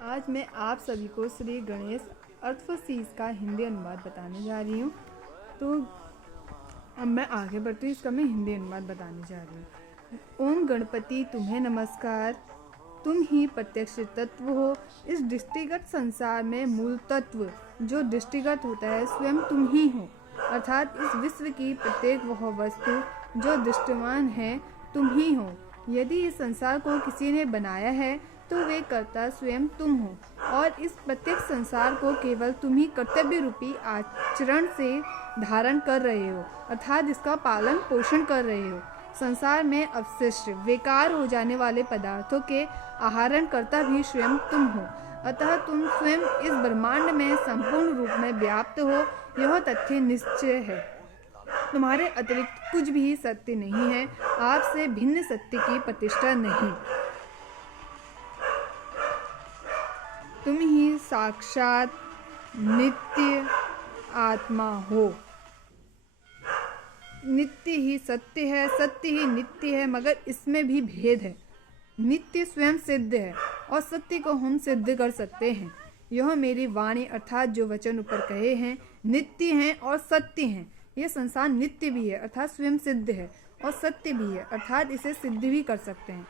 आज मैं आप सभी को श्री गणेश अर्थवशीष का हिंदी अनुवाद बताने जा रही हूँ। तो अब मैं आगे बढ़ती हूँ, इसका मैं हिंदी अनुवाद बताने जा रही हूँ। ओम गणपति तुम्हें नमस्कार। तुम ही प्रत्यक्ष तत्व हो। इस दृष्टिगत संसार में मूल तत्व जो दृष्टिगत होता है स्वयं तुम ही हो, अर्थात इस विश्व की प्रत्येक वह वस्तु जो दृष्टिमान है तुम ही हो। यदि इस संसार को किसी ने बनाया है तो वे कर्ता स्वयं तुम हो, और इस प्रत्येक संसार को केवल तुम ही कर्तव्य रूपी आचरण से धारण कर रहे हो, अर्थात इसका पालन पोषण कर रहे हो। संसार में अवशिष्ट बेकार हो जाने वाले पदार्थों के आहरण करता भी स्वयं तुम हो, अतः तुम स्वयं इस ब्रह्मांड में संपूर्ण रूप में व्याप्त हो। यह तथ्य निश्चय है। तुम्हारे अतिरिक्त कुछ भी सत्य नहीं है, आपसे भिन्न सत्य की प्रतिष्ठा नहीं। तुम ही साक्षात नित्य आत्मा हो। नित्य ही सत्य है, सत्य ही नित्य है, मगर इसमें भी भेद है। नित्य स्वयं सिद्ध है और सत्य को हम सिद्ध कर सकते हैं। यह मेरी वाणी अर्थात जो वचन ऊपर कहे हैं नित्य हैं और सत्य हैं। यह संसार नित्य भी है अर्थात स्वयं सिद्ध है, और सत्य भी है अर्थात इसे सिद्ध भी कर सकते हैं।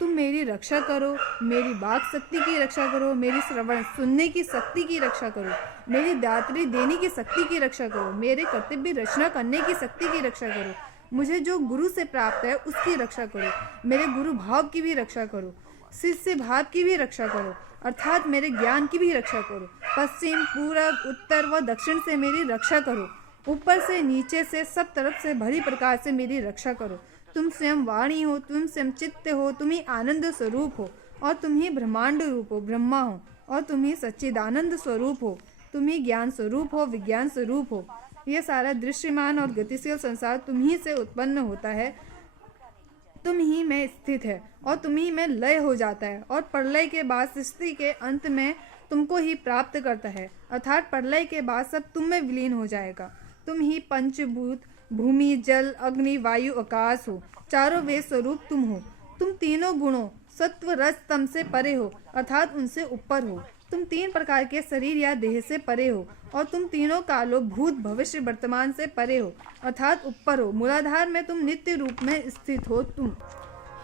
तुम मेरी रक्षा करो, मेरी वाक शक्ति की रक्षा करो, मेरी श्रवण सुनने की शक्ति की रक्षा करो, मेरी दात्री देने की शक्ति की रक्षा करो, मेरे कर्तव्य रचना करने की शक्ति की रक्षा करो, मुझे जो गुरु से प्राप्त है उसकी रक्षा करो, मेरे गुरु भाव की भी रक्षा करो, शिष्य भाव की भी रक्षा करो, अर्थात मेरे ज्ञान की भी रक्षा करो। पश्चिम पूरब उत्तर व दक्षिण से मेरी रक्षा करो, ऊपर से नीचे से सब तरफ से भली प्रकार से मेरी रक्षा करो। तुम स्वयं वाणी हो, तुम स्वयं चित्त हो, तुम ही आनंद स्वरूप हो, और तुम ही ब्रह्मांड रूप हो, ब्रह्मा हो, और तुम ही सच्चिदानंद स्वरूप हो, तुम ही ज्ञान स्वरूप हो, विज्ञान स्वरूप हो। यह सारा दृश्यमान और गतिशील संसार तुम ही से उत्पन्न होता है। तुम ही में स्थित है और तुम ही में लय हो जाता है, और प्रलय के बाद सृष्टि के अंत में तुमको ही प्राप्त करता है, अर्थात प्रलय के बाद सब तुम में विलीन हो जाएगा। तुम ही पंचभूत भूमि जल अग्नि वायु आकाश हो, चारों वेद स्वरूप तुम हो। तुम तीनों गुणों सत्व रज तम से परे हो, अर्थात उनसे ऊपर हो। तुम तीन प्रकार के शरीर या देह से परे हो, और तुम तीनों कालों भूत भविष्य वर्तमान से परे हो, अर्थात ऊपर हो। मूलाधार में तुम नित्य रूप में स्थित हो। तुम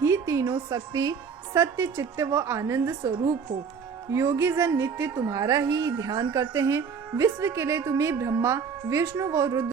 ही तीनों शक्ति सत्य चित्त व आनंद स्वरूप हो। योगी जन नित्य तुम्हारा ही ध्यान करते हैं। विश्व के लिए तुम्हें ब्रह्मा विष्णु व रुद्र